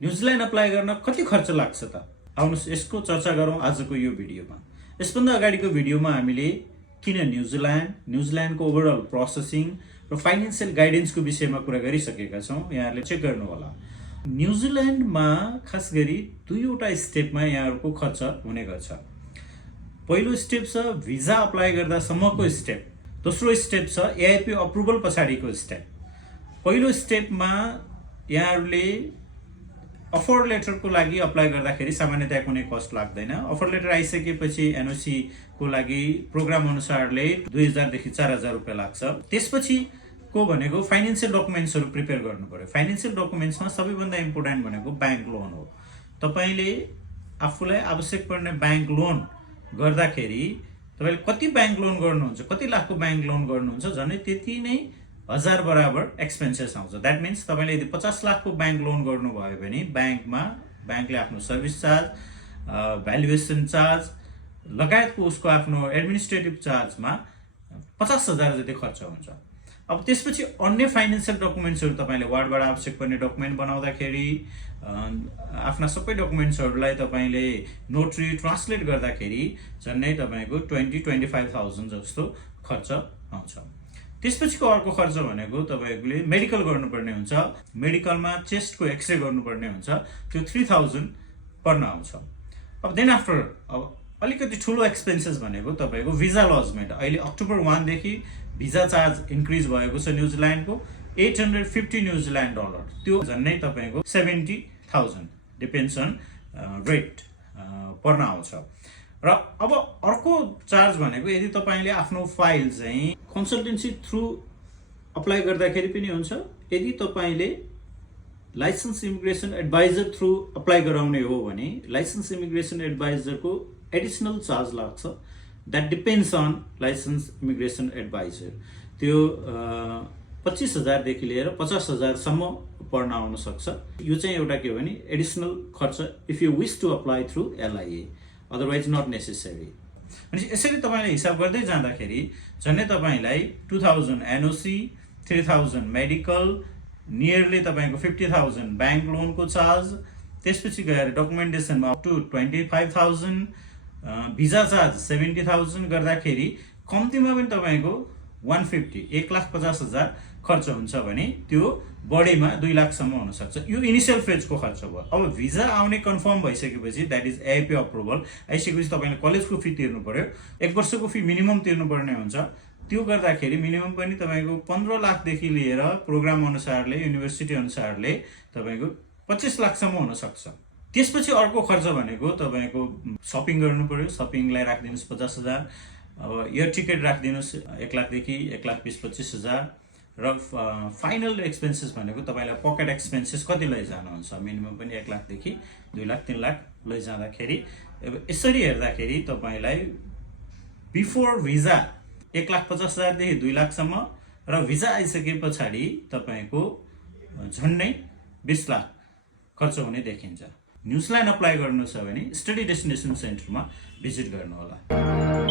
New Zealand apply गर्न कति खर्च लाग्छ त? आउनुहोस् यसको चर्चा गरौँ आजको यो भिडियोमा। यसभन्दा अगाडिको भिडियोमा हामीले किन न्युजिल्यान्डको ओभरअल प्रोसेसिङ र फाइनेन्शियल गाइडेन्सको विषयमा कुरा गरिसकेका छौँ। यहाँहरूले चेक गर्नु होला। न्युजिल्यान्डमा खास गरी दुईवटा स्टेपमा यहाँहरूको खर्च हुने गर्छ। पहिलो स्टेप छ भिजा अप्लाई गर्दासम्मको स्टेप, दोस्रो स्टेप छ एआइपी अप्रुभल पछाडिको स्टेप। पहिलो स्टेपमा यहाँहरूले अफर लेटरको लागि अप्लाई गर्दाखेरि सामान्यतया कुनै कस्ट लाग्दैन। अफर लेटर आइसकेपछि एनओसी को लागि प्रोग्राम अनुसारले 2000 देखि 4000 रुपियाँ लाग्छ। त्यसपछि को भनेको फाइनेन्शियल डकुमेन्ट्सहरू प्रिपेयर गर्नु पर्यो। फाइनेन्शियल डकुमेन्ट्समा सबैभन्दा इम्पोर्टेन्ट भनेको ब्याङ्क लोन हो। तपाईले आफूलाई आवश्यक पर्ने ब्याङ्क लोन गर्दाखेरि तपाईले कति ब्याङ्क लोन गर्नुहुन्छ, कति लाखको ब्याङ्क लोन गर्नुहुन्छ, झनै त्यति नै 1000 बराबर एक्सपेन्सेस आउँछ। द्याट मिन्स तपाईले यदि 50 लाखको ब्याङ्क लोन गर्नुभयो भने ब्याङ्कले आफ्नो सर्भिस चार्ज, भ्यालुएसन चार्ज लगायतको उसको आफ्नो एडमिनिस्ट्रेटिभ चार्जमा 50,000 जति खर्च हुन्छ। अब त्यसपछि अन्य फाइनेन्शियल डकुमेन्ट्सहरू तपाईले वार्डबाट आवश्यक पर्ने डकुमेन्ट बनाउँदाखेरि आफ्ना सबै डकुमेन्ट्सहरूलाई तपाईले नोटरी ट्रान्सलेट गर्दाखेरि झन्नै तपाईको 20-25,000 जस्तो खर्च आउँछ। त्यसपछिको अर्को खर्च भनेको तपाईले मेडिकल गर्नुपर्ने हुन्छ। मेडिकलमा चेस्टको एक्सरे गर्नुपर्ने हुन्छ, त्यो 3000 पर्न आउँछ। अब देन आफ्टर अलिकति ठुलो एक्सपेन्सेस भनेको तपाईको भिजा लजमेन्ट। अहिले अक्टोबर 1 देखि भिजा चार्ज इन्क्रिज भएको छ न्युजिल्यान्डको, $850 न्युजिल्यान्ड डलर, त्यो झन्नै तपाईको 70,000 डिपेन्ड्स अन रेट पर्न आउँछ। र अब अर्को चार्ज भनेको यदि तपाईले आफ्नो फाइल चाहिँ कन्सल्टेन्सी थ्रु अप्लाई गर्दाखेरि पनि हुन्छ। यदि तपाईले licence immigration adviser through apply गराउने हो भने लाइसेन्स इमिग्रेसन एडभाइजरको एडिसनल चार्ज लाग्छ। That depends on licence immigration adviser. त्यो 25,000 देखि लिएर 50,000 सम्म पर्न आउन सक्छ। यो चाहिँ एउटा के भने एडिसनल खर्च if you wish to apply through LIA, otherwise not necessary. अनि यसरी तपाईले हिसाब गर्दै जाँदाखेरि झन्नै तपाईलाई 2000 एनओसी, 3000 मेडिकल, नियरली तपाईको 50,000 ब्याङ्क लोनको चार्ज, त्यसपछि गएर डकुमेन्टेसनमा अप टु 25,000, भिजा चार्ज 70,000 गर्दाखेरि कम्तीमा पनि तपाईको 1,50,000 खर्च हुन्छ भने त्यो बढीमा 2 लाखसम्म हुन सक्छ। यो इनिशियल फेजको खर्च भयो। अब भिजा आउने कन्फर्म भइसकेपछि द्याट इज एआइपी अप्रुभल आइसकेपछि तपाईले कलेजको फी तिर्नु पर्यो। 1 वर्षको फी मिनिमम तिर्नुपर्ने हुन्छ। त्यो गर्दाखेरि मिनिमम पनि तपाईको 15 लाख देखि लिएर प्रोग्राम अनुसारले युनिभर्सिटी अनुसारले तपाईको 25 लाखसम्म हुन सक्छ। त्यसपछि अर्को खर्च भनेको तपाईको शपिङ गर्नु पर्यो। शपिङलाई राखिदिनुस् 50,000। अब एयर टिकट राखिदिनुस् 1 लाख देखि 1,20,25,000। र फाइनल एक्सपेन्सेस भनेको तपाईलाई पकेट एक्सपेन्सेस कति लैजानुहुन्छ, मिनिमम पनि 1 लाख देखि 2 लाख 3 लाख लैजाँदाखेरि यसरी हेर्दाखेरि तपाईलाई बिफोर भिजा 1,50,000 देखि 2 लाखसम्म र भिजा आइसके पछाडि तपाईको झन्नै 20 लाख खर्च हुने देखिन्छ। न्युजिल्यान्ड अप्लाई गर्नु छ भने स्टडी डेस्टिनेसन सेन्टरमा भिजिट गर्नु होला।